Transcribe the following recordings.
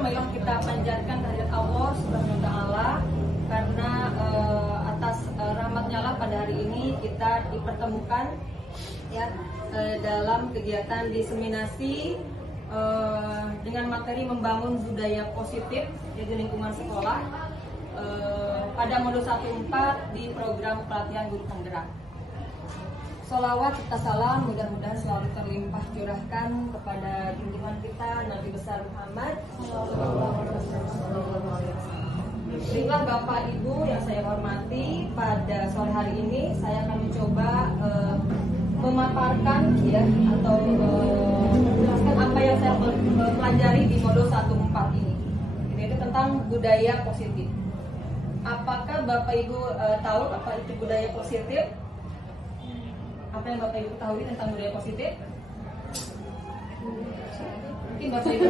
marilah kita panjatkan kehadirat Allah Subhanahu wa taala karena atas rahmatnya lah pada hari ini kita dipertemukan ya dalam kegiatan diseminasi dengan materi membangun budaya positif di lingkungan sekolah pada modul 1-4 di program pelatihan guru penggerak. Sholawat serta salam mudah-mudahan selalu terlimpah curahkan kepada junjungan kita Nabi besar Muhammad. Baiklah Bapak Ibu yang saya hormati, pada sore hari ini saya akan mencoba memaparkan ya atau menjelaskan apa yang saya pelajari di modul 1-4 ini, yaitu tentang budaya positif. Apakah Bapak Ibu tahu apa itu budaya positif? Apa yang Bapak Ibu ketahui tentang budaya positif? Mungkin Bapak Ibu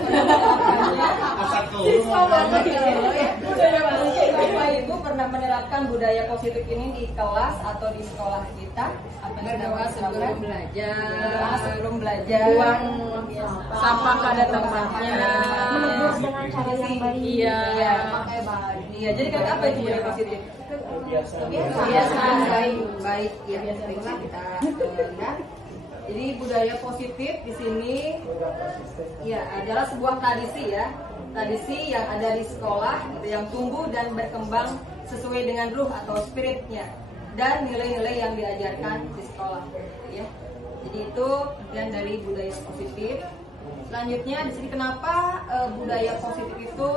Bapak Ibu pernah menerapkan budaya positif ini di kelas atau di sekolah kita? Berdoa sebelum belajar, buang sampah pada tempatnya, menegur dengan cara yang baik. Iya. Pakai baju. Iya, jadi kan apa itu budaya positif? Kebiasaan baik ya. Baiklah kita lihat. Jadi budaya positif di sini ya adalah sebuah tradisi ya. Tradisi yang ada di sekolah gitu, yang tumbuh dan berkembang sesuai dengan ruh atau spiritnya dan nilai-nilai yang diajarkan di sekolah ya. Jadi itu bagian dari budaya positif. Selanjutnya di sini kenapa budaya positif itu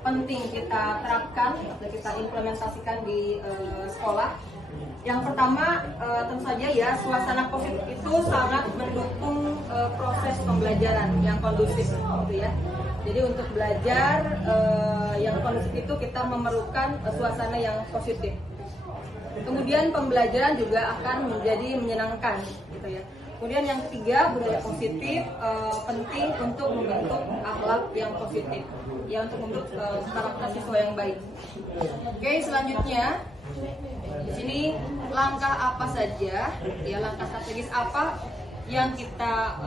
penting kita terapkan atau kita implementasikan di sekolah. Yang pertama tentu saja ya, suasana positif itu sangat mendukung proses pembelajaran yang kondusif gitu ya. Jadi untuk belajar yang kondusif itu kita memerlukan suasana yang positif. Kemudian pembelajaran juga akan menjadi menyenangkan gitu ya. Kemudian yang ketiga, budaya positif penting untuk membentuk akhlak yang positif ya, untuk membentuk karakter siswa yang baik. Oke, selanjutnya di sini langkah apa saja ya, langkah strategis apa yang kita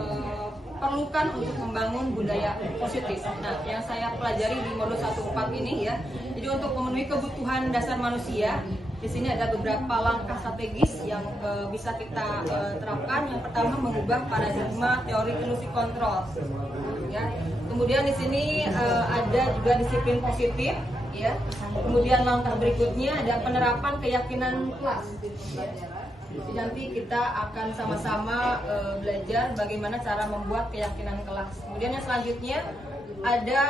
perlukan untuk membangun budaya positif. Nah, yang saya pelajari di modul 1-4 ini ya, jadi untuk memenuhi kebutuhan dasar manusia, di sini ada beberapa langkah strategis yang bisa kita terapkan. Yang pertama, mengubah paradigma teori ilusi kontrol. Ya. Kemudian di sini ada juga disiplin positif. Ya. Kemudian langkah berikutnya ada penerapan keyakinan kelas. Jadi nanti kita akan sama-sama belajar bagaimana cara membuat keyakinan kelas. Kemudian yang selanjutnya ada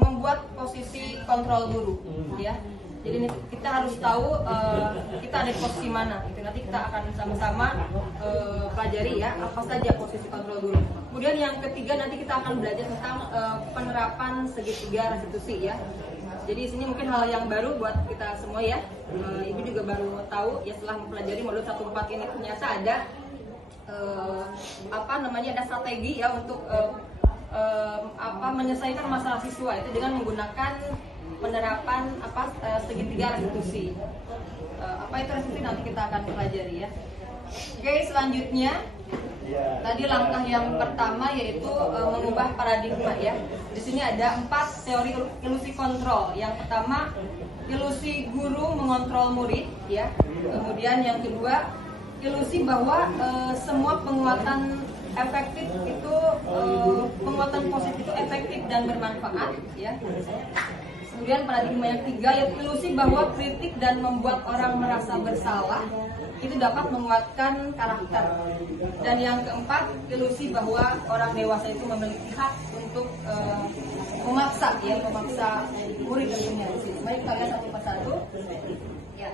membuat posisi kontrol guru. Ya. Jadi kita harus tahu kita ada di posisi mana. Gitu. Nanti kita akan sama-sama pelajari ya apa saja posisi kontrol guru. Kemudian yang ketiga nanti kita akan belajar tentang penerapan segitiga restitusi ya. Jadi di sini mungkin hal yang baru buat kita semua ya. Ibu juga baru tahu ya setelah mempelajari modul 1-4 ini ternyata ada ada strategi ya untuk menyelesaikan masalah siswa itu dengan menggunakan penerapan segitiga restitusi. Apa itu restitusi nanti kita akan pelajari ya. Oke, selanjutnya tadi langkah yang pertama yaitu mengubah paradigma ya. Di sini ada 4 teori ilusi kontrol. Yang pertama, ilusi guru mengontrol murid ya. Kemudian yang kedua, ilusi bahwa semua penguatan efektif itu penguatan positif itu efektif dan bermanfaat ya. Kemudian paradigma yang ketiga yaitu ilusi bahwa kritik dan membuat orang merasa bersalah itu dapat menguatkan karakter. Dan yang keempat, ilusi bahwa orang dewasa itu memiliki hak untuk memaksa murid tentunya di sini. Mari kita lihat satu persatu. Ya.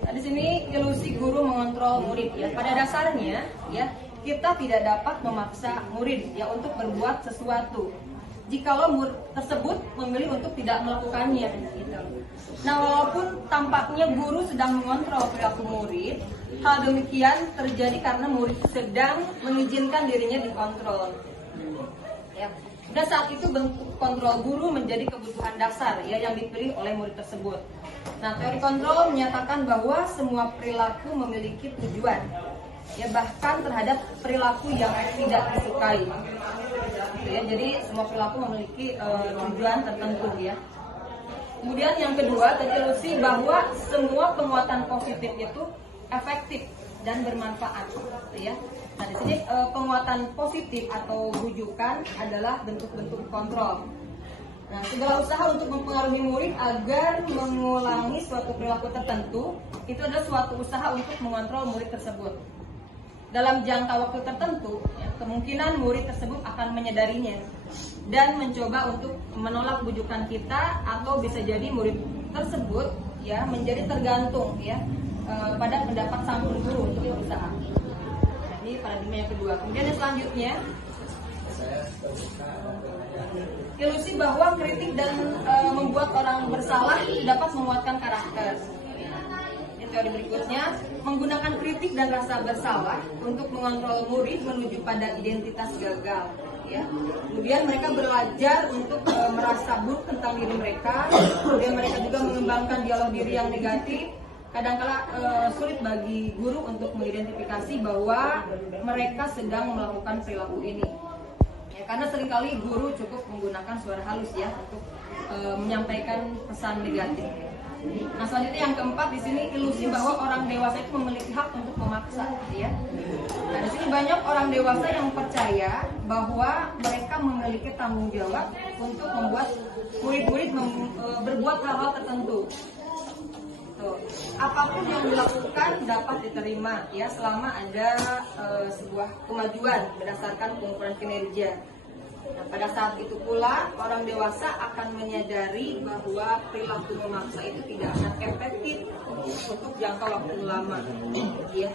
Nah, di sini ilusi guru mengontrol murid ya. Pada dasarnya ya, kita tidak dapat memaksa murid ya untuk berbuat sesuatu jikalau murid tersebut memilih untuk tidak melakukannya gitu. Nah, walaupun tampaknya guru sedang mengontrol perilaku murid, hal demikian terjadi karena murid sedang mengizinkan dirinya dikontrol. Ya. Dan saat itu bentuk kontrol guru menjadi kebutuhan dasar ya yang dipilih oleh murid tersebut. Nah, teori kontrol menyatakan bahwa semua perilaku memiliki tujuan. ya bahkan terhadap perilaku yang tidak disukai. Gitu ya. Jadi semua perilaku memiliki tujuan tertentu ya. Kemudian yang kedua, terilusi bahwa semua penguatan positif itu efektif dan bermanfaat, gitu ya. Nah di sini penguatan positif atau bujukan adalah bentuk-bentuk kontrol. Nah segala usaha untuk mempengaruhi murid agar mengulangi suatu perilaku tertentu itu adalah suatu usaha untuk mengontrol murid tersebut. Dalam jangka waktu tertentu, ya, kemungkinan murid tersebut akan menyadarinya dan mencoba untuk menolak bujukan kita, atau bisa jadi murid tersebut ya menjadi tergantung ya pada pendapat sang guru untuk berusaha. Nah, ini paradigma yang kedua. Kemudian yang selanjutnya, ilusi bahwa kritik dan membuat orang bersalah dapat menguatkan karakter. Teori berikutnya, menggunakan kritik dan rasa bersalah untuk mengontrol murid menuju pada identitas gagal. Ya. Kemudian mereka belajar untuk merasa buruk tentang diri mereka. Kemudian mereka juga mengembangkan dialog diri yang negatif. Kadang-kala sulit bagi guru untuk mengidentifikasi bahwa mereka sedang melakukan perilaku ini. Ya, karena seringkali guru cukup menggunakan suara halus ya untuk menyampaikan pesan negatif. Nah selanjutnya yang keempat di sini, ilusi bahwa orang dewasa itu memiliki hak untuk memaksa, ya. Nah di sini banyak orang dewasa yang percaya bahwa mereka memiliki tanggung jawab untuk membuat murid-murid berbuat hal-hal tertentu. Tuh. Apapun yang dilakukan dapat diterima, ya, selama ada sebuah kemajuan berdasarkan pengukuran kinerja. Nah, pada saat itu pula orang dewasa akan menyadari bahwa perilaku memaksa itu tidak akan efektif untuk jangka waktu lama, ya.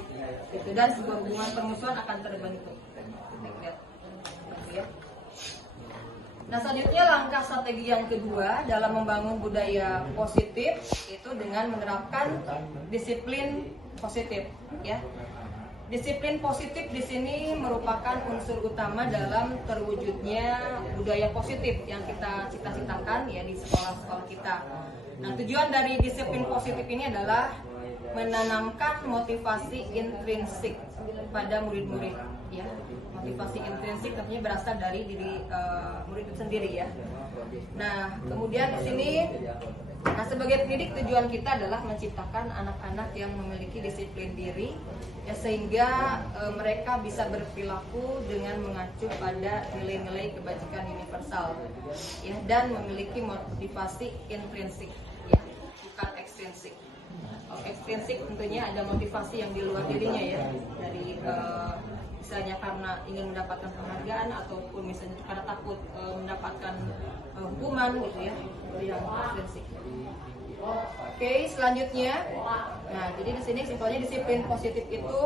Gitu. Dan sebuah hubungan permusuhan akan terbentuk. Ya. Nah selanjutnya langkah strategi yang kedua dalam membangun budaya positif itu dengan menerapkan disiplin positif, ya. Disiplin positif di sini merupakan unsur utama dalam terwujudnya budaya positif yang kita cita-citakan ya di sekolah-sekolah kita. Nah, tujuan dari disiplin positif ini adalah menanamkan motivasi intrinsik pada murid-murid, ya. Motivasi intrinsik tentunya berasal dari diri murid itu sendiri, ya. Nah, kemudian di sini sebagai pendidik tujuan kita adalah menciptakan anak-anak yang memiliki disiplin diri ya, sehingga mereka bisa berperilaku dengan mengacu pada nilai-nilai kebajikan universal ya, dan memiliki motivasi intrinsik ya, bukan ekstrinsik. Ekstrinsik tentunya ada motivasi yang di luar dirinya ya, dari misalnya karena ingin mendapatkan penghargaan ataupun misalnya karena takut mendapatkan hukuman gitu ya, yang ekstrinsik. Oke, selanjutnya, nah jadi di sini simpelnya disiplin positif itu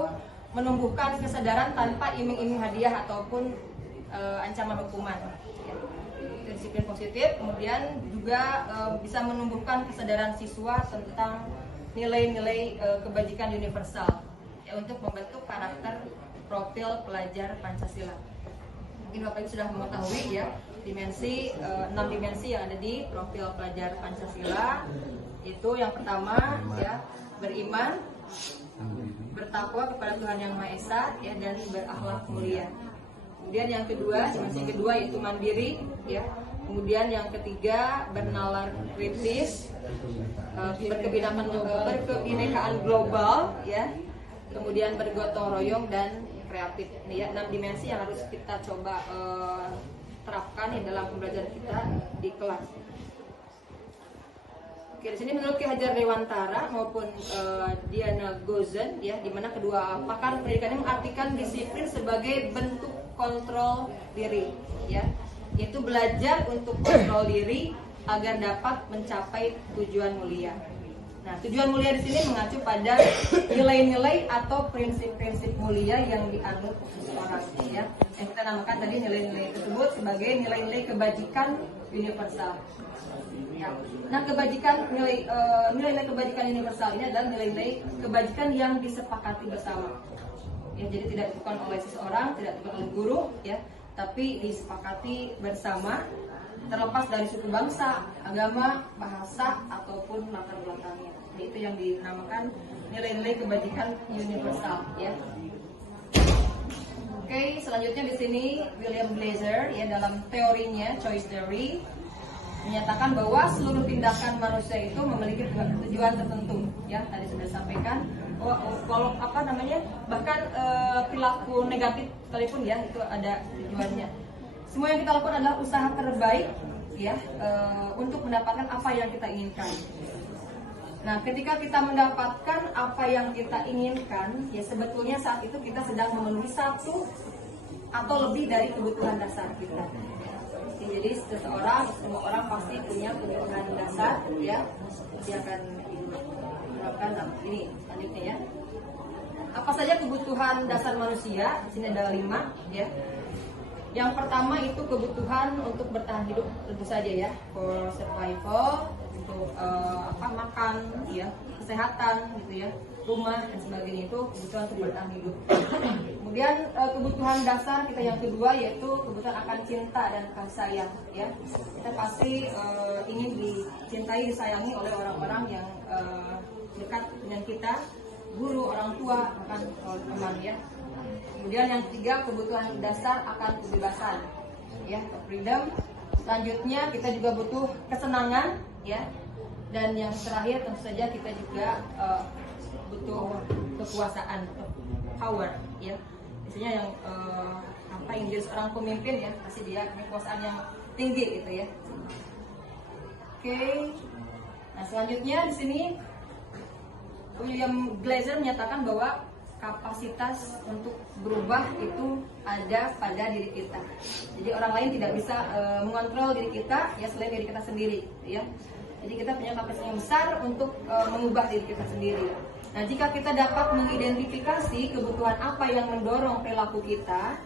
menumbuhkan kesadaran tanpa iming-iming hadiah ataupun ancaman hukuman. Ya. Disiplin positif, kemudian juga bisa menumbuhkan kesadaran siswa tentang nilai-nilai kebajikan universal ya, untuk membentuk karakter profil pelajar Pancasila. Mungkin Bapak Ibu sudah mengetahui ya dimensi 6 dimensi yang ada di profil pelajar Pancasila. Itu yang pertama ya, beriman, bertakwa kepada Tuhan Yang Maha Esa ya, dan berakhlak mulia. Kemudian yang kedua, dimensi yang kedua yaitu mandiri ya. Kemudian yang ketiga bernalar kritis, berkebinekaan global ya. Kemudian bergotong royong dan kreatif. Ini ya 6 dimensi yang harus kita coba terapkan di dalam pembelajaran kita di kelas. Oke, di sini menurut Ki Hajar Dewantara maupun Diana Gozen ya, di mana kedua pakar pendidikan ini mengartikan disiplin sebagai bentuk kontrol diri ya, yaitu belajar untuk kontrol diri agar dapat mencapai tujuan mulia. Nah, tujuan mulia di sini mengacu pada nilai-nilai atau prinsip-prinsip mulia yang dianut seseorang ya. Yang kita namakan tadi nilai-nilai tersebut sebagai nilai-nilai kebajikan universal. Ya. Nah, nilai-nilai kebajikan universal ini adalah nilai-nilai kebajikan yang disepakati bersama. Ya, jadi tidak dilakukan oleh seseorang, tidak dilakukan oleh guru, ya, tapi disepakati bersama, terlepas dari suku bangsa, agama, bahasa ataupun latar belakangnya. Itu yang dinamakan nilai-nilai kebajikan universal, ya. Oke, selanjutnya di sini William Glaser ya dalam teorinya choice theory menyatakan bahwa seluruh tindakan manusia itu memiliki tujuan tertentu ya, tadi sudah disampaikan kalau bahkan perilaku negatif sekalipun ya itu ada tujuannya. Semua yang kita lakukan adalah usaha terbaik ya untuk mendapatkan apa yang kita inginkan. Nah, ketika kita mendapatkan apa yang kita inginkan, ya sebetulnya saat itu kita sedang memenuhi satu atau lebih dari kebutuhan dasar kita. Jadi semua orang pasti punya kebutuhan dasar, ya. Dia akan menerapkan ini selanjutnya ya. Apa saja kebutuhan dasar manusia? Di sini ada 5, ya. Yang pertama itu kebutuhan untuk bertahan hidup, tentu saja ya, for survival, untuk makan, ya, kesehatan, gitu ya, rumah dan sebagainya, itu kebutuhan untuk bertahan hidup. Kemudian kebutuhan dasar kita yang kedua yaitu kebutuhan akan cinta dan kasih sayang, ya. Kita pasti ingin dicintai, disayangi oleh orang-orang yang dekat dengan kita, guru, orang tua, bahkan teman, ya. Kemudian yang ketiga kebutuhan dasar akan kebebasan, ya, freedom. Selanjutnya kita juga butuh kesenangan, ya. Dan yang terakhir tentu saja kita juga butuh kekuasaan, power, ya. Biasanya yang ingin jadi seorang pemimpin ya, pasti dia punya kekuasaan yang tinggi gitu ya. Oke. Nah, selanjutnya di sini William Glaser menyatakan bahwa kapasitas untuk berubah itu ada pada diri kita. Jadi orang lain tidak bisa mengontrol diri kita ya selain diri kita sendiri, ya. Jadi kita punya kapasitas yang besar untuk mengubah diri kita sendiri. Nah, jika kita dapat mengidentifikasi kebutuhan apa yang mendorong perilaku kita,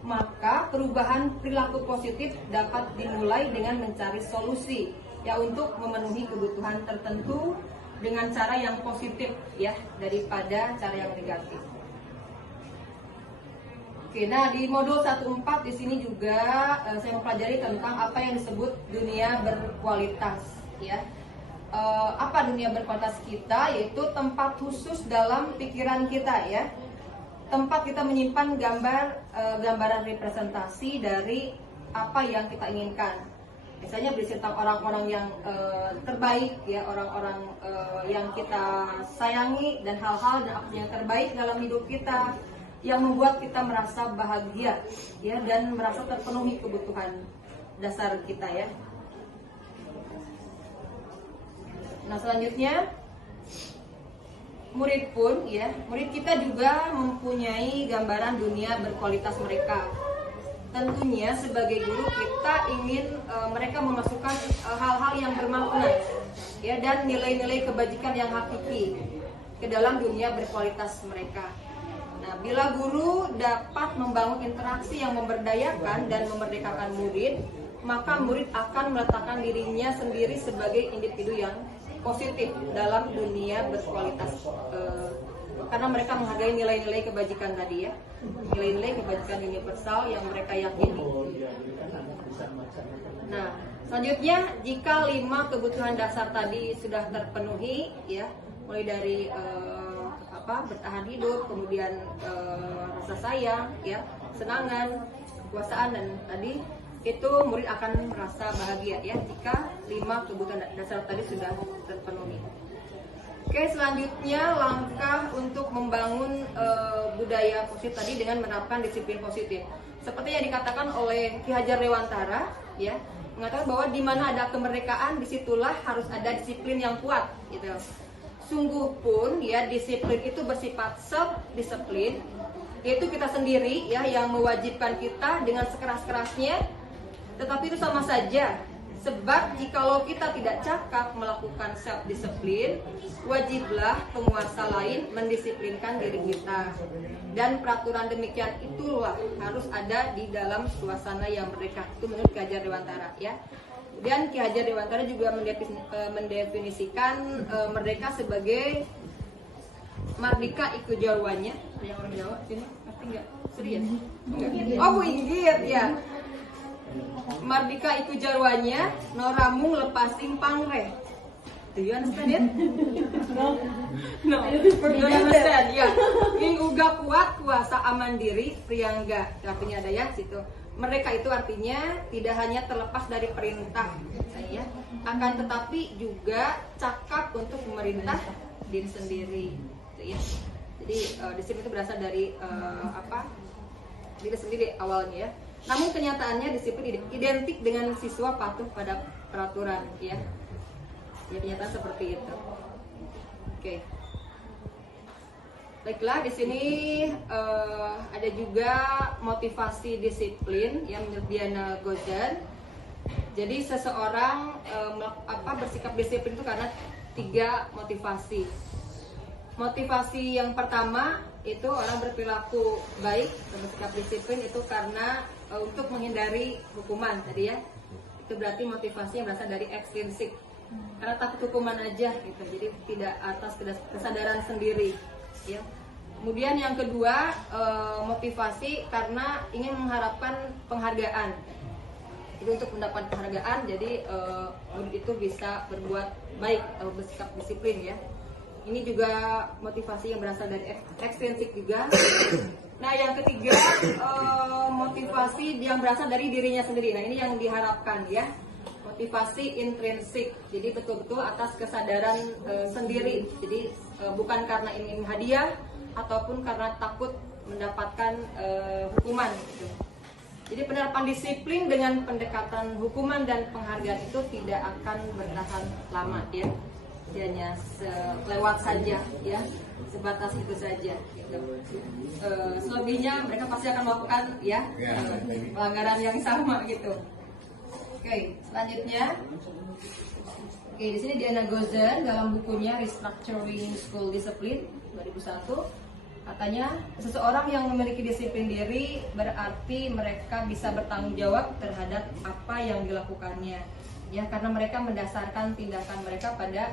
maka perubahan perilaku positif dapat dimulai dengan mencari solusi ya untuk memenuhi kebutuhan tertentu dengan cara yang positif ya daripada cara yang negatif. Oke, nah di modul 1.4 di sini juga saya mempelajari tentang apa yang disebut dunia berkualitas ya. Apa dunia berkualitas kita? Yaitu tempat khusus dalam pikiran kita ya. Tempat kita menyimpan gambaran representasi dari apa yang kita inginkan. Misalnya berisi tentang orang-orang yang terbaik ya, orang-orang yang kita sayangi dan hal-hal dan apa yang terbaik dalam hidup kita yang membuat kita merasa bahagia ya dan merasa terpenuhi kebutuhan dasar kita ya. Nah, selanjutnya murid pun ya, murid kita juga mempunyai gambaran dunia berkualitas mereka. Tentunya sebagai guru kita ingin mereka memasukkan hal-hal yang bermakna ya dan nilai-nilai kebajikan yang hakiki ke dalam dunia berkualitas mereka. Nah, bila guru dapat membangun interaksi yang memberdayakan dan memerdekakan murid, maka murid akan meletakkan dirinya sendiri sebagai individu yang positif dalam dunia berkualitas karena mereka menghargai nilai-nilai kebajikan tadi ya, nilai-nilai kebajikan universal yang mereka yakini. Nah, selanjutnya jika 5 kebutuhan dasar tadi sudah terpenuhi ya, mulai dari bertahan hidup, kemudian rasa sayang ya, kesenangan, kekuasaan dan tadi itu murid akan merasa bahagia ya jika 5 kebutuhan dasar tadi sudah terpenuhi. Oke, selanjutnya langkah untuk membangun budaya positif tadi dengan menerapkan disiplin positif. Seperti yang dikatakan oleh Ki Hajar Dewantara, ya, mengatakan bahwa di mana ada kemerdekaan, disitulah harus ada disiplin yang kuat, gitu. Sungguh pun, ya, disiplin itu bersifat self-disiplin, yaitu kita sendiri, ya, yang mewajibkan kita dengan sekeras-kerasnya. Tetapi itu sama saja. Sebab jikalau kita tidak cakap melakukan self-disiplin, wajiblah penguasa lain mendisiplinkan diri kita. Dan peraturan demikian itulah harus ada di dalam suasana yang merdeka. Itu menurut Ki Hajar Dewantara ya. Dan Ki Hajar Dewantara juga mendefinisikan merdeka sebagai mardika iku jarwanya. Yang orang Jawa sini ngerti nggak? Serius? Oh, Bu Inggit ya. Mardika iku jarwanya, noramung lepasing pangreh. Do you understand it? No, for you understand, ya. Ing uga kuat, kuasa aman diri, priyangga. Artinya ada ya situ. Mereka itu artinya tidak hanya terlepas dari perintah, ya, akan tetapi juga cakap untuk memerintah diri sendiri, gitu ya. Jadi disiplin itu berasal dari diri sendiri awalnya ya. Namun kenyataannya disiplin identik dengan siswa patuh pada peraturan, ya. Ya, kenyataan seperti itu. Oke. Baiklah, di sini ada juga motivasi disiplin yang menurut Diana Gozan. Jadi seseorang bersikap disiplin itu karena 3 motivasi. Motivasi yang pertama itu orang berperilaku baik dan bersikap disiplin itu karena untuk menghindari hukuman tadi ya. Itu berarti motivasi yang berasal dari ekstrinsik. Karena takut hukuman aja gitu. Jadi tidak atas kesadaran sendiri, ya. Kemudian yang kedua, motivasi karena ingin mengharapkan penghargaan. Itu untuk mendapat penghargaan, jadi murid itu bisa berbuat baik atau bersikap disiplin ya. Ini juga motivasi yang berasal dari ekstrinsik juga. Nah, yang ketiga, motivasi yang berasal dari dirinya sendiri. Nah, ini yang diharapkan ya. Motivasi intrinsik, jadi betul-betul atas kesadaran sendiri. Jadi bukan karena ingin hadiah ataupun karena takut mendapatkan hukuman. Gitu. Jadi penerapan disiplin dengan pendekatan hukuman dan penghargaan itu tidak akan bertahan lama ya. Dia hanya lewat saja ya, sebatas itu saja. Gitu. Selebihnya mereka pasti akan melakukan ya pelanggaran yang sama gitu. Oke, selanjutnya. Oke, di sini Diana Gozan dalam bukunya Restructuring School Discipline 2001 katanya seseorang yang memiliki disiplin diri berarti mereka bisa bertanggung jawab terhadap apa yang dilakukannya. Ya, karena mereka mendasarkan tindakan mereka pada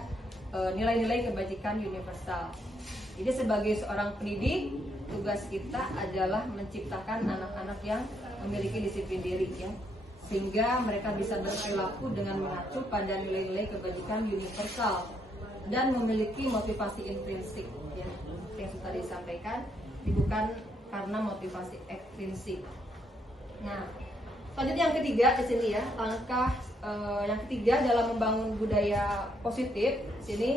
nilai-nilai kebajikan universal. Jadi sebagai seorang pendidik, tugas kita adalah menciptakan anak-anak yang memiliki disiplin diri ya. Sehingga mereka bisa berperilaku dengan mengacu pada nilai-nilai kebajikan universal dan memiliki motivasi intrinsik ya, yang sudah disampaikan, bukan karena motivasi ekstrinsik. Nah, selanjutnya yang ketiga di sini ya, langkah yang ketiga dalam membangun budaya positif. Di sini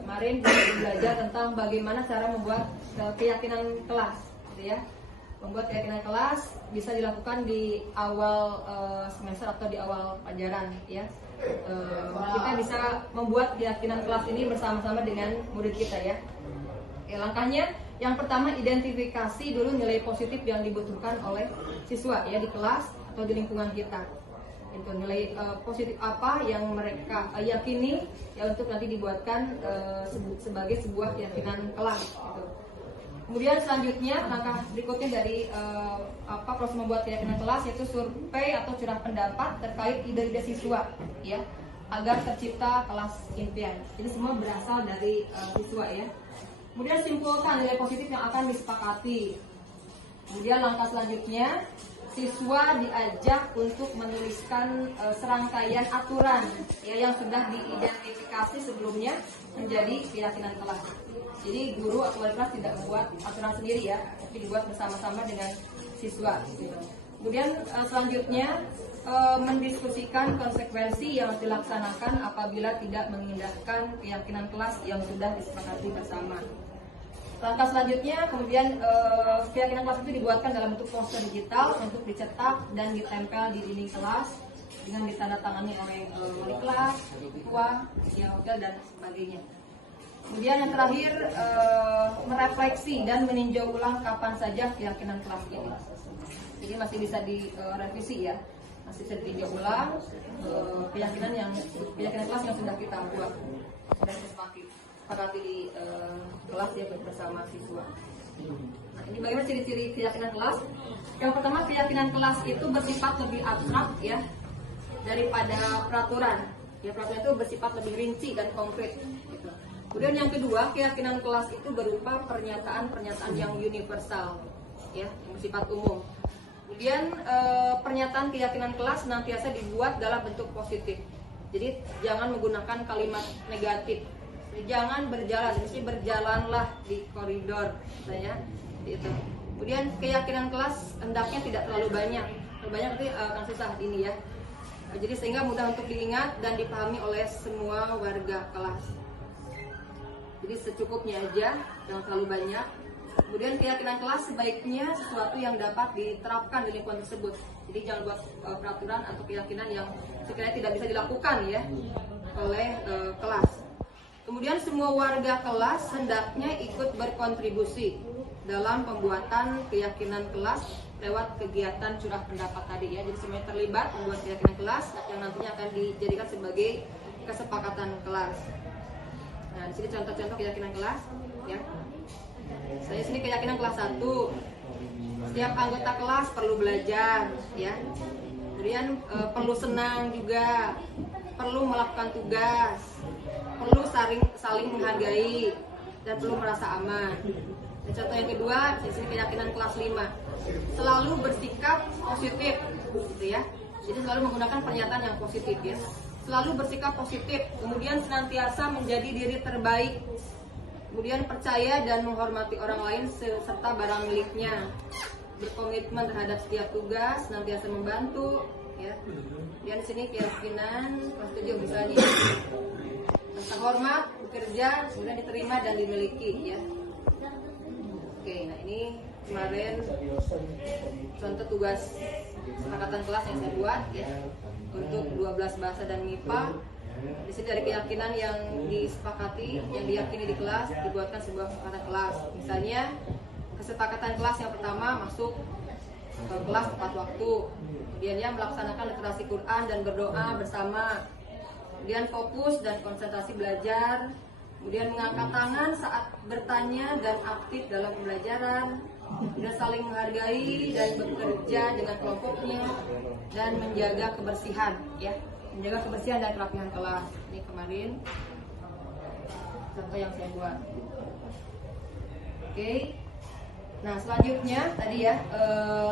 kemarin kita belajar tentang bagaimana cara membuat keyakinan kelas, gitu ya. Membuat keyakinan kelas bisa dilakukan di awal semester atau di awal pelajaran ya. Kita bisa membuat keyakinan kelas ini bersama-sama dengan murid kita ya. Langkahnya yang pertama, identifikasi dulu nilai positif yang dibutuhkan oleh siswa ya di kelas atau di lingkungan kita. Itu nilai positif apa yang mereka yakini ya untuk nanti dibuatkan sebagai sebuah keyakinan kelas gitu. Kemudian selanjutnya langkah berikutnya dari proses membuat keyakinan kelas yaitu survei atau curah pendapat terkait ide-ide siswa ya agar tercipta kelas impian. Jadi semua berasal dari siswa ya. Kemudian simpulkan nilai positif yang akan disepakati. Kemudian langkah selanjutnya siswa diajak untuk menuliskan serangkaian aturan ya yang sudah diidentifikasi sebelumnya menjadi keyakinan kelas. Jadi guru atau wali kelas tidak membuat aturan sendiri ya, tapi dibuat bersama-sama dengan siswa. Kemudian selanjutnya mendiskusikan konsekuensi yang harus dilaksanakan apabila tidak mengindahkan keyakinan kelas yang sudah disepakati bersama. Langkah selanjutnya kemudian keyakinan kelas itu dibuatkan dalam bentuk poster digital untuk dicetak dan ditempel di dinding kelas dengan ditandatangani oleh wali kelas, ketua, wakil dan sebagainya. Kemudian yang terakhir merefleksi dan meninjau ulang kapan saja keyakinan kelas ini. Jadi masih bisa direvisi ya, masih bisa ditinjau ulang keyakinan kelas yang sudah kita buat dan sepakati di kelas ya bersama siswa. Nah, ini bagaimana ciri-ciri keyakinan kelas? Yang pertama, keyakinan kelas itu bersifat lebih abstrak ya daripada peraturan. Ya, peraturan itu bersifat lebih rinci dan konkret. Gitu. Kemudian yang kedua, keyakinan kelas itu berupa pernyataan-pernyataan yang universal, ya, yang bersifat umum. Kemudian pernyataan keyakinan kelas senantiasa dibuat dalam bentuk positif. Jadi jangan menggunakan kalimat negatif. Jangan berjalan, mesti berjalanlah di koridor, misalnya itu. Kemudian keyakinan kelas hendaknya tidak terlalu banyak. Terlalu banyak nanti akan susah ini ya. Jadi sehingga mudah untuk diingat dan dipahami oleh semua warga kelas. Jadi secukupnya aja, jangan terlalu banyak. Kemudian keyakinan kelas sebaiknya sesuatu yang dapat diterapkan di lingkungan tersebut. Jadi jangan buat peraturan atau keyakinan yang sekiranya tidak bisa dilakukan ya oleh kelas. Kemudian semua warga kelas hendaknya ikut berkontribusi dalam pembuatan keyakinan kelas lewat kegiatan curah pendapat tadi ya. Jadi semuanya terlibat membuat keyakinan kelas yang nantinya akan dijadikan sebagai kesepakatan kelas. Nah, di sini contoh-contoh keyakinan kelas ya. Saya sini keyakinan kelas 1. Setiap anggota kelas perlu belajar ya. Kemudian perlu senang juga, perlu melakukan tugas, perlu saling menghargai dan perlu merasa aman. Dan contoh yang kedua, di sini keyakinan kelas 5. Selalu bersikap positif gitu ya. Jadi selalu menggunakan pernyataan yang positif ya. Selalu bersikap positif, kemudian senantiasa menjadi diri terbaik. Kemudian percaya dan menghormati orang lain serta barang miliknya. Berkomitmen terhadap setiap tugas, senantiasa membantu ya. Dan di sini keyakinan kelas 7 misalnya. Rasa hormat, bekerja, kemudian diterima dan dimiliki ya. Oke, nah ini kemarin contoh tugas kesepakatan kelas yang saya buat ya untuk 12 bahasa dan MIPA. Di sini dari keyakinan yang disepakati, yang diyakini di kelas, dibuatkan sebuah kesepakatan kelas. Misalnya kesepakatan kelas yang pertama masuk ke kelas tepat waktu. Kemudian ya melaksanakan literasi Quran dan berdoa bersama. Kemudian fokus dan konsentrasi belajar. Kemudian mengangkat tangan saat bertanya dan aktif dalam pembelajaran. Kemudian saling menghargai dan bekerja dengan kelompoknya dan menjaga kebersihan ya. Menjaga kebersihan dan kerapihan kelas. Ini kemarin contoh yang saya buat. Oke. Nah selanjutnya tadi ya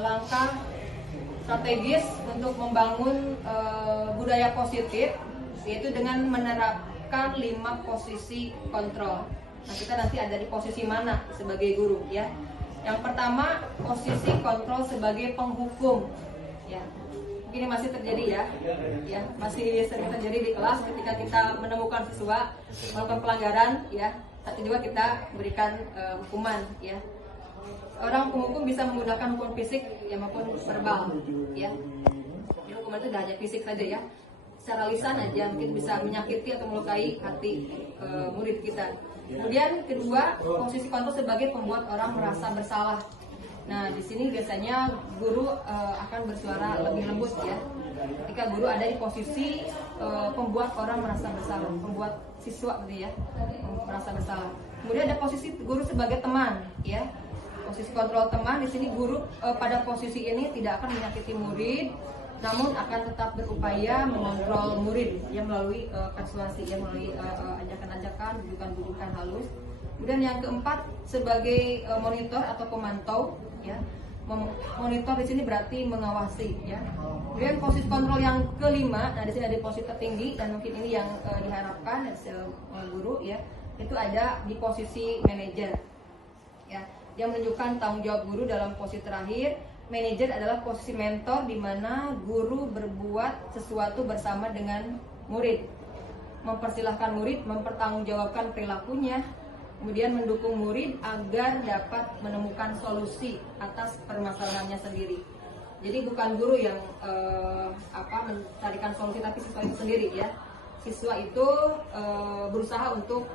langkah strategis untuk membangun budaya positif, yaitu dengan menerapkan 5 posisi kontrol. Nah kita nanti ada di posisi mana sebagai guru ya. Yang pertama posisi kontrol sebagai penghukum ya. Ini masih terjadi ya, masih sering terjadi di kelas ketika kita menemukan siswa melakukan pelanggaran ya, tapi juga kita berikan hukuman ya. Orang penghukum bisa menggunakan hukuman fisik ya maupun verbal ya. Jadi hukuman itu tidak hanya fisik saja ya, secara lisan aja mungkin bisa menyakiti atau melukai hati murid kita. Kemudian kedua posisi kontrol sebagai pembuat orang merasa bersalah. Nah, di sini biasanya guru akan bersuara lebih lembut ya. Ketika guru ada di posisi pembuat orang merasa bersalah, membuat siswa gitu ya, merasa bersalah. Kemudian ada posisi guru sebagai teman ya. Posisi kontrol teman, di sini guru pada posisi ini tidak akan menyakiti murid, namun akan tetap berupaya mengontrol murid ya melalui persuasi ya, melalui ajakan-ajakan, bujukan-bujukan halus. Kemudian yang keempat sebagai monitor atau pemantau ya. Monitor di sini berarti mengawasi ya. Kemudian posisi kontrol yang kelima, nah di sini ada posisi tertinggi dan mungkin ini yang diharapkan oleh guru ya, itu ada di posisi manajer ya. Yang menunjukkan tanggung jawab guru dalam posisi terakhir. Manajer adalah posisi mentor di mana guru berbuat sesuatu bersama dengan murid, mempersilahkan murid mempertanggungjawabkan perilakunya, kemudian mendukung murid agar dapat menemukan solusi atas permasalahannya sendiri. Jadi bukan guru yang mencarikan solusi, tapi siswa itu sendiri ya. Siswa itu berusaha untuk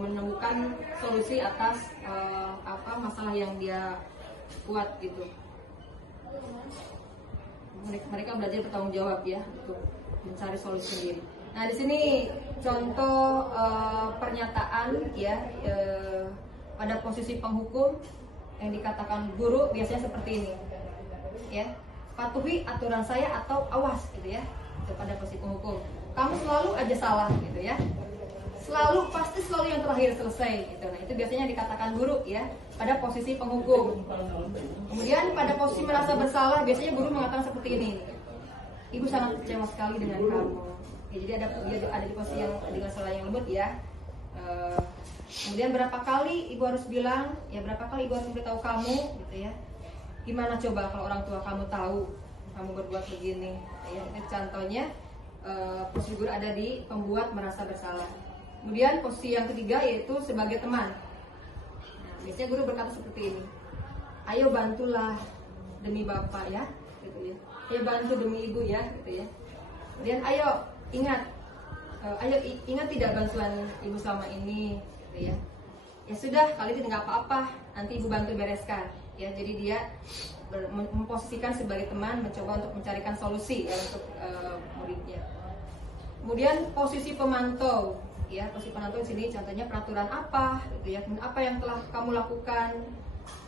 menemukan solusi atas masalah yang dia buat gitu. Mereka belajar bertanggung jawab ya untuk mencari solusi sendiri. Nah di sini contoh pernyataan ya pada posisi penghukum yang dikatakan guru biasanya seperti ini ya, patuhi aturan saya atau awas gitu ya. Itu pada posisi penghukum. Kamu selalu aja salah gitu ya, pasti selalu yang terakhir selesai gitu. Nah itu biasanya dikatakan guru ya pada posisi penghukum. Kemudian pada posisi merasa bersalah biasanya guru mengatakan seperti ini, ibu sangat kecewa sekali dengan kamu Oke, jadi dia ada di posisi yang dengan suara yang lembut ya. Kemudian berapa kali ibu harus bilang, ya berapa kali ibu harus memberitahu kamu gitu ya. Gimana coba kalau orang tua kamu tahu kamu berbuat begini ya. Ini contohnya posisi guru ada di pembuat merasa bersalah. Kemudian posisi yang ketiga yaitu sebagai teman. Nah, biasanya guru berkata seperti ini, ayo bantulah demi bapak ya gitu ya. Ayo bantu demi ibu ya gitu ya. Kemudian ayo ingat tidak bantuan ibu selama ini gitu ya. Ya sudah, kali ini nggak apa-apa, nanti ibu bantu bereskan ya. Jadi dia memposisikan sebagai teman, mencoba untuk mencarikan solusi ya untuk muridnya. Kemudian posisi pemantau ya, posisi pemantau di sini contohnya peraturan apa gitu ya, apa yang telah kamu lakukan,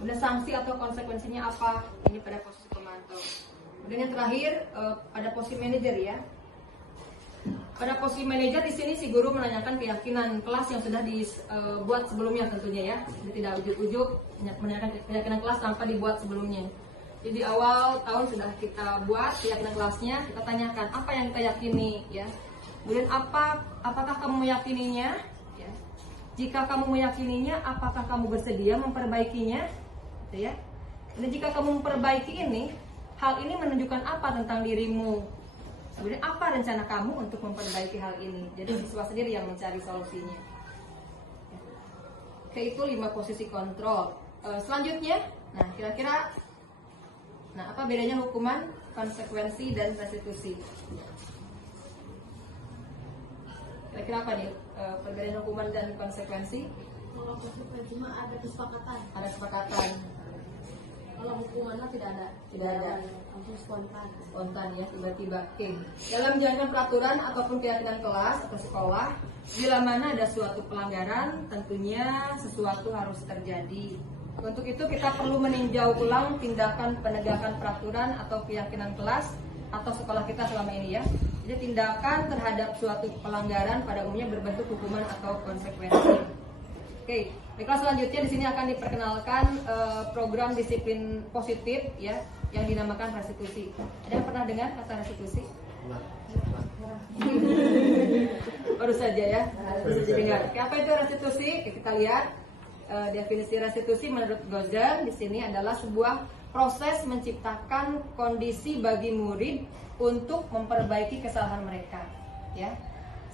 kemudian sanksi atau konsekuensinya apa, ini pada posisi pemantau. Kemudian yang terakhir pada posisi manajer ya. Pada posisi manajer di sini si guru menanyakan keyakinan kelas yang sudah dibuat sebelumnya tentunya ya. Jadi tidak ujuk-ujuk menanyakan keyakinan kelas tanpa dibuat sebelumnya. Jadi di awal tahun sudah kita buat keyakinan kelasnya, kita tanyakan apa yang kita yakini ya. Kemudian apakah kamu meyakininya? Ya. Jika kamu meyakininya, apakah kamu bersedia memperbaikinya? Gitu ya. Dan jika kamu memperbaiki ini, hal ini menunjukkan apa tentang dirimu? Kemudian apa rencana kamu untuk memperbaiki hal ini? Jadi siswa sendiri yang mencari solusinya. Oke, itu 5 posisi kontrol. Selanjutnya, nah kira-kira, apa bedanya hukuman, konsekuensi, dan restitusi? Kira-kira apa nih perbedaan hukuman dan konsekuensi? Kalau konsekuensi mah ada kesepakatan. Ada kesepakatan. Kalau hukumannya tidak ada. Tidak ada. Langsung spontan. Spontan ya, tiba-tiba. Oke. Dalam menjalankan peraturan ataupun keyakinan kelas atau sekolah, bila mana ada suatu pelanggaran, tentunya sesuatu harus terjadi. Untuk itu kita perlu meninjau ulang tindakan penegakan peraturan atau keyakinan kelas atau sekolah kita selama ini ya. Jadi tindakan terhadap suatu pelanggaran pada umumnya berbentuk hukuman atau konsekuensi. Oke, baiklah selanjutnya di sini akan diperkenalkan program disiplin positif ya yang dinamakan restitusi. Ada yang pernah dengar kata restitusi? Baru saja ya, baru saja dengar. Oke, apa itu restitusi? Oke, kita lihat definisi restitusi menurut Gosden di sini adalah sebuah proses menciptakan kondisi bagi murid untuk memperbaiki kesalahan mereka, ya.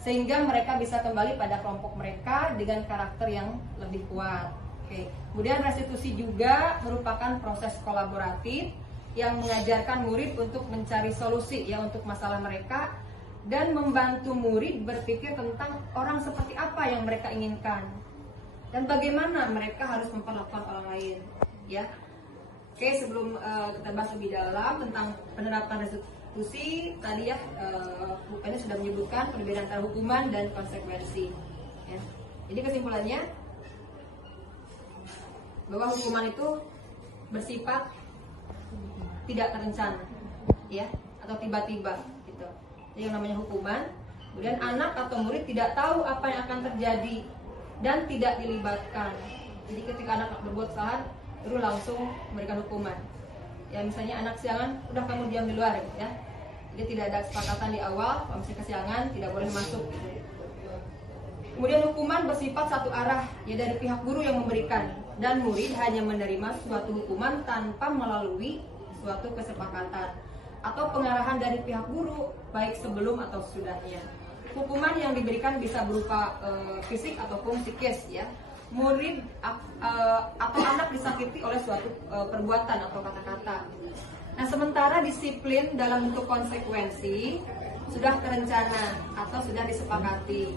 Sehingga mereka bisa kembali pada kelompok mereka dengan karakter yang lebih kuat. Oke. Kemudian restitusi juga merupakan proses kolaboratif yang mengajarkan murid untuk mencari solusi ya untuk masalah mereka dan membantu murid berpikir tentang orang seperti apa yang mereka inginkan dan bagaimana mereka harus memperlakukan orang lain, ya. Oke, sebelum kita bahas lebih dalam tentang penerapan restitusi tadi ya, bukannya sudah menyebutkan perbedaan antara hukuman dan konsekuensi ya. Jadi kesimpulannya bahwa hukuman itu bersifat tidak terencana ya, atau tiba-tiba gitu. Jadi yang namanya hukuman, kemudian anak atau murid tidak tahu apa yang akan terjadi dan tidak dilibatkan. Jadi ketika anak berbuat kesalahan guru langsung memberikan hukuman. Ya misalnya anak kesiangan, udah kamu diam di luar ya. Jadi tidak ada kesepakatan di awal, kalau misalnya kesiangan tidak boleh masuk. Kemudian hukuman bersifat satu arah, ya dari pihak guru yang memberikan dan murid hanya menerima suatu hukuman tanpa melalui suatu kesepakatan atau pengarahan dari pihak guru baik sebelum atau sesudahnya. Hukuman yang diberikan bisa berupa fisik ataupun psikis ya. Murid atau anak disakiti oleh suatu perbuatan atau kata-kata. Nah, sementara disiplin dalam bentuk konsekuensi sudah terencana atau sudah disepakati,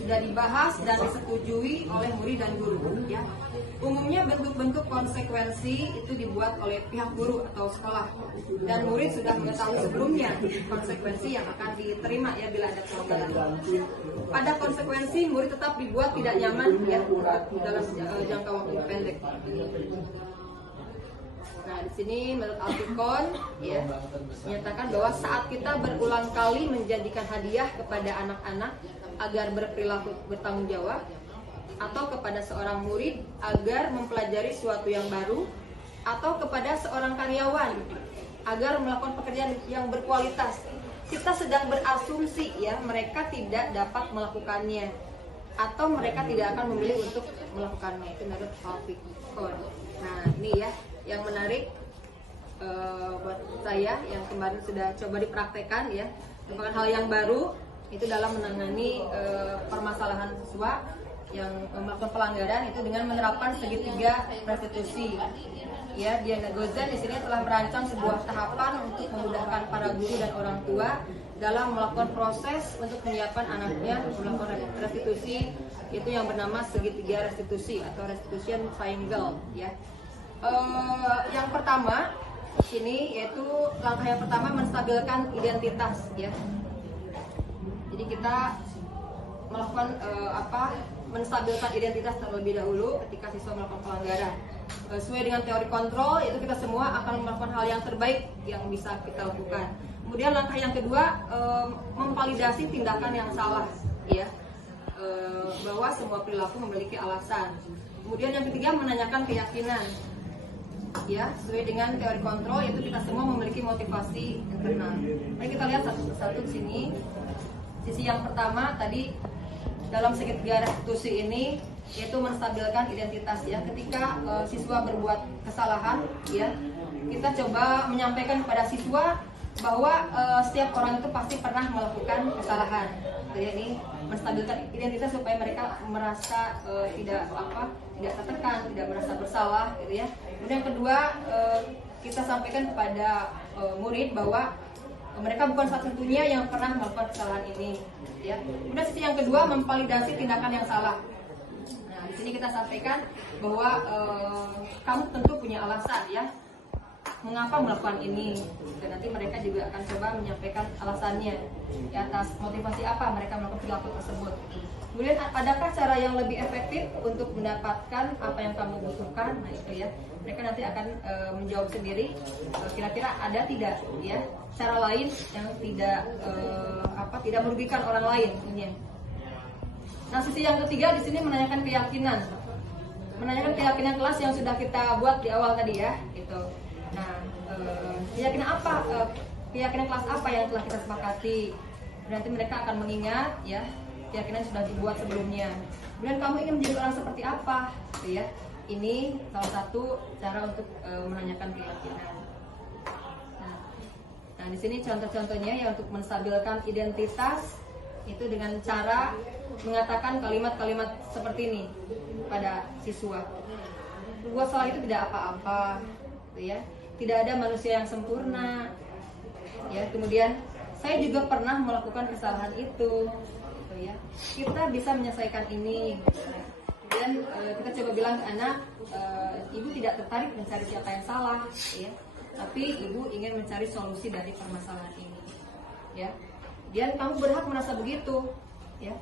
sudah dibahas dan disetujui oleh murid dan guru. Ya, umumnya bentuk-bentuk konsekuensi itu dibuat oleh pihak guru atau sekolah, dan murid sudah mengetahui sebelumnya konsekuensi yang akan diterima ya bila ada pelanggaran. Pada konsekuensi murid tetap dibuat tidak nyaman ya dalam jangka waktu pendek. Nah, di sini menurut Altikon ya menyatakan bahwa saat kita berulang kali menjanjikan hadiah kepada anak-anak agar berperilaku bertanggung jawab atau kepada seorang murid agar mempelajari sesuatu yang baru atau kepada seorang karyawan agar melakukan pekerjaan yang berkualitas, kita sedang berasumsi ya mereka tidak dapat melakukannya atau mereka tidak akan memilih untuk melakukannya. Itu menurut Taufik. Nah ini ya yang menarik buat saya yang kemarin sudah coba dipraktekkan ya, merupakan hal yang baru itu dalam menangani permasalahan siswa yang melakukan pelanggaran itu dengan menerapkan segitiga restitusi. Ya, Diana Gozan di sini telah merancang sebuah tahapan untuk memudahkan para guru dan orang tua dalam melakukan proses untuk menyiapkan anaknya untuk melakukan restitusi, itu yang bernama segitiga restitusi atau restitution triangle. Ya, yang pertama ini yaitu langkah yang pertama menstabilkan identitas. Ya, jadi kita melakukan menstabilkan identitas terlebih dahulu ketika siswa melakukan pelanggaran. Sesuai dengan teori kontrol, yaitu kita semua akan melakukan hal yang terbaik yang bisa kita lakukan. Kemudian langkah yang kedua, memvalidasi tindakan yang salah, ya, bahwa semua perilaku memiliki alasan. Kemudian yang ketiga, menanyakan keyakinan, ya, sesuai dengan teori kontrol, yaitu kita semua memiliki motivasi internal. Mari kita lihat satu-satu di sini. Sisi yang pertama tadi dalam segitiga restitusi ini yaitu menstabilkan identitas ya. Ketika siswa berbuat kesalahan ya, kita coba menyampaikan kepada siswa bahwa setiap orang itu pasti pernah melakukan kesalahan. Jadi ini menstabilkan identitas supaya mereka merasa tidak tertekan, tidak merasa bersalah gitu ya. Kemudian yang kedua, kita sampaikan kepada murid bahwa mereka bukan satu-satunya yang pernah melakukan kesalahan ini ya. Kemudian sisi yang kedua, memvalidasi tindakan yang salah. Nah, di sini kita sampaikan bahwa kamu tentu punya alasan ya mengapa melakukan ini. Dan nanti mereka juga akan coba menyampaikan alasannya di atas motivasi apa mereka melakukan perilaku tersebut. Kemudian adakah cara yang lebih efektif untuk mendapatkan apa yang kamu butuhkan? Nah itu ya, mereka nanti akan menjawab sendiri. Kira-kira ada tidak ya cara lain yang tidak merugikan orang lain ini. Nah sisi yang ketiga di sini menanyakan keyakinan kelas yang sudah kita buat di awal tadi ya gitu. Nah keyakinan kelas apa yang telah kita sepakati, nanti mereka akan mengingat ya keyakinan sudah dibuat sebelumnya. Kemudian kamu ingin menjadi orang seperti apa gitu ya, ini salah satu cara untuk menanyakan keyakinan. Nah di sini contoh-contohnya ya untuk menstabilkan identitas itu dengan cara mengatakan kalimat-kalimat seperti ini pada siswa. Buat salah itu tidak apa-apa, gitu ya. Tidak ada manusia yang sempurna. Ya, kemudian saya juga pernah melakukan kesalahan itu, gitu ya. Kita bisa menyelesaikan ini. Kemudian kita coba bilang ke anak, ibu tidak tertarik mencari siapa yang salah, ya. Tapi ibu ingin mencari solusi dari permasalahan ini, ya. Dan kamu berhak merasa begitu, ya.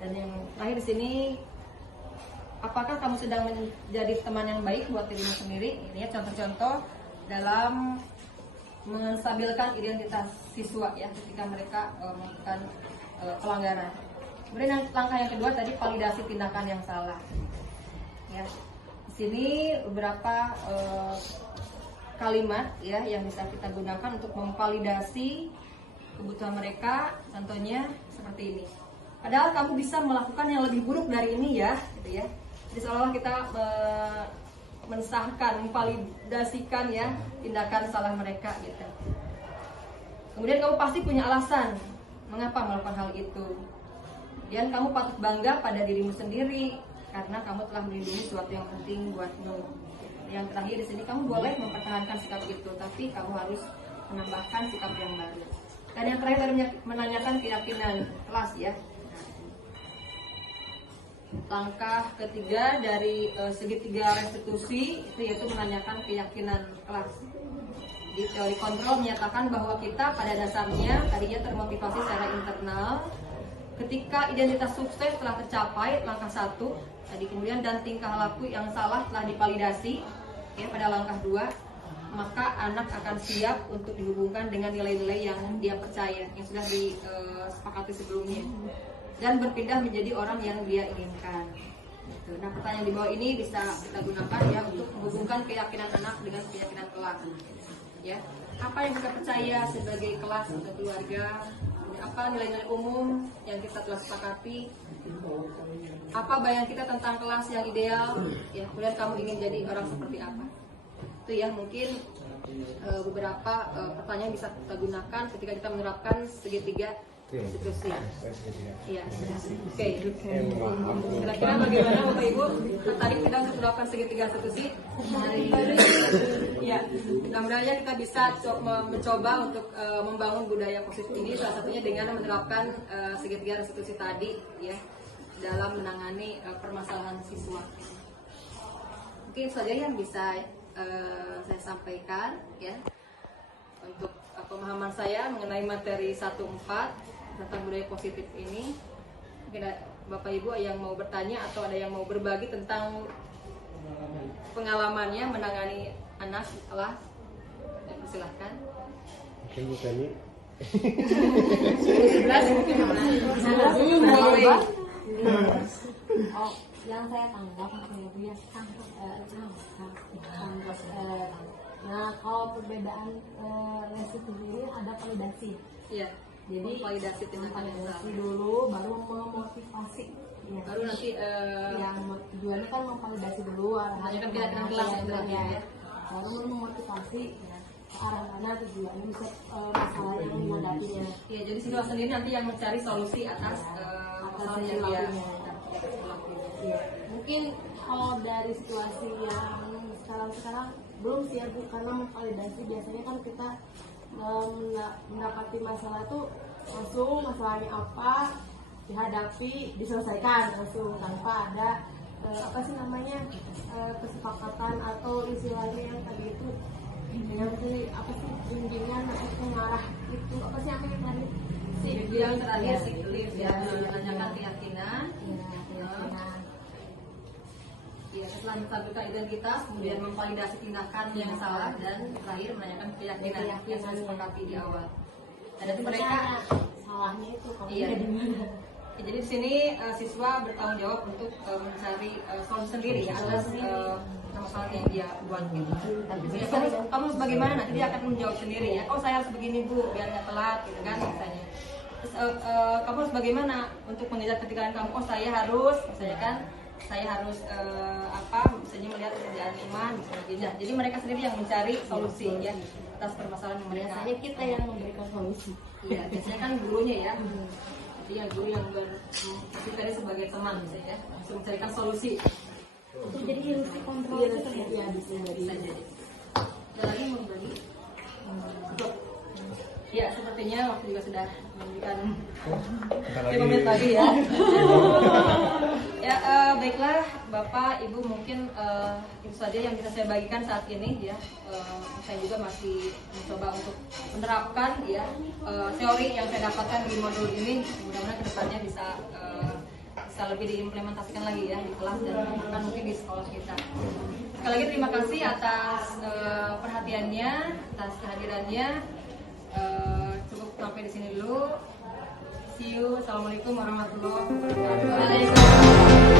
Dan yang terakhir di sini, apakah kamu sedang menjadi teman yang baik buat dirimu sendiri? Ini ya contoh-contoh dalam menstabilkan identitas siswa ya ketika mereka melakukan pelanggaran. Kemudian langkah yang kedua tadi validasi tindakan yang salah. Ya, di sini beberapa kalimat ya yang bisa kita gunakan untuk memvalidasi kebutuhan mereka. Contohnya seperti ini. Padahal kamu bisa melakukan yang lebih buruk dari ini ya, gitu ya. Jadi seolah-olah kita mensahkan, memvalidasikan ya tindakan salah mereka gitu. Kemudian kamu pasti punya alasan mengapa melakukan hal itu. Dan kamu patut bangga pada dirimu sendiri karena kamu telah melindungi sesuatu yang penting buatmu. Yang terakhir di sini, kamu boleh mempertahankan sikap itu, tapi kamu harus menambahkan sikap yang baru. Dan yang terakhir tadi menanyakan keyakinan kelas ya. Langkah ketiga dari segitiga restitusi itu yaitu menanyakan keyakinan kelas. Di teori kontrol menyatakan bahwa kita pada dasarnya tadinya termotivasi secara internal. Ketika identitas sukses telah tercapai, langkah 1 tadi, kemudian dan tingkah laku yang salah telah divalidasi ya pada langkah 2, maka anak akan siap untuk dihubungkan dengan nilai-nilai yang dia percaya yang sudah disepakati sebelumnya dan berpindah menjadi orang yang dia inginkan. Nah, pertanyaan di bawah ini bisa kita gunakan ya untuk menghubungkan keyakinan anak dengan keyakinan kelas. Ya, apa yang kita percaya sebagai kelas atau keluarga, apa nilai-nilai umum yang kita telah sepakati, apa bayangan kita tentang kelas yang ideal, ya kemudian kamu ingin jadi orang seperti apa. Itu ya mungkin beberapa pertanyaan bisa kita gunakan ketika kita menerapkan segitiga institusi. Iya. Oke. Kira-kira bagaimana Bapak Ibu tertarik kita untuk menerapkan segitiga institusi? Ya. Mudah-mudahan kita bisa mencoba untuk membangun budaya positif ini, salah satunya dengan menerapkan segitiga institusi tadi, ya, dalam menangani permasalahan siswa. Mungkin saja yang bisa saya sampaikan, ya, untuk pemahaman saya mengenai materi 1.4 tentang budaya positif ini. Mungkin Bapak Ibu yang mau bertanya atau ada yang mau berbagi tentang pengalamannya menangani anak setelah, silahkan. Mungkin Bu Feni. Oh, yang saya tanggap ya nah, kalau perbedaan restitusi ini ada validasi. Iya. Jadi validasi tindakan yang validasi salah. dulu, baru memotivasi. Ya. Baru nanti yang tujuannya kan memvalidasi dulu menanyakan keyakinan kelas yang terakhir, ya. Baru memotivasi ya, ke arah mana tujuannya bisa masalah yang menghadapinya. ya, jadi siswa sendiri nanti yang mencari solusi atas masalah yang dia Ya. Mungkin kalau dari situasi yang sekarang belum sih ya Bu, karena memvalidasi biasanya kan kita mendapati masalah tuh langsung masalahnya apa dihadapi, diselesaikan langsung tanpa ada apa sih namanya kesepakatan atau istilahnya yang tadi itu yang sih apa sih bimbingan atau pengarah itu apa sih namanya tadi yang terakhir siklis, ya, menanyakan keyakinan. Ya, setelah menstabilkan identitas, kemudian memvalidasi tindakan yang salah, dan terakhir menanyakan keyakinan yang sudah disepakati di awal. Dan mereka salahnya itu kalau iya. di mana. Ya, jadi di sini siswa bertanggung jawab untuk mencari solusi sendiri ya atas masalah yang dia buat gitu. Ya, kamu harus bagaimana, nanti dia akan menjawab sendiri ya. Oh, saya harus begini Bu, biar nggak telat gitu kan misalnya. Terus kamu harus bagaimana untuk mengejar ketinggalan kamu? Oh, saya harus misalnya kan. Saya harus misalnya melihat kerjaan iman misalnya. Jadi mereka sendiri yang mencari solusi ya atas permasalahan yang mereka. Biasanya kita yang memberikan solusi. Iya, biasanya kan gurunya ya. Jadi yang guru yang kita sebagai teman misalnya ya, untuk mencarikan solusi. Itu jadi ilusi kontrol itu ya bisa jadi. Ada lagi mau berbagi? Ya, sepertinya waktu juga sudah menunjukkan 5 menit lagi ya. Ya, baiklah Bapak, Ibu, mungkin itu saja yang bisa saya bagikan saat ini ya. Saya juga masih mencoba untuk menerapkan ya teori yang saya dapatkan di modul ini. Mudah-mudahan kedepannya bisa lebih diimplementasikan lagi ya di kelas dan bahkan mungkin di sekolah kita. Sekali lagi terima kasih atas perhatiannya, atas kehadirannya. Cukup sampai di sini dulu. See you. Assalamualaikum warahmatullahi wabarakatuh.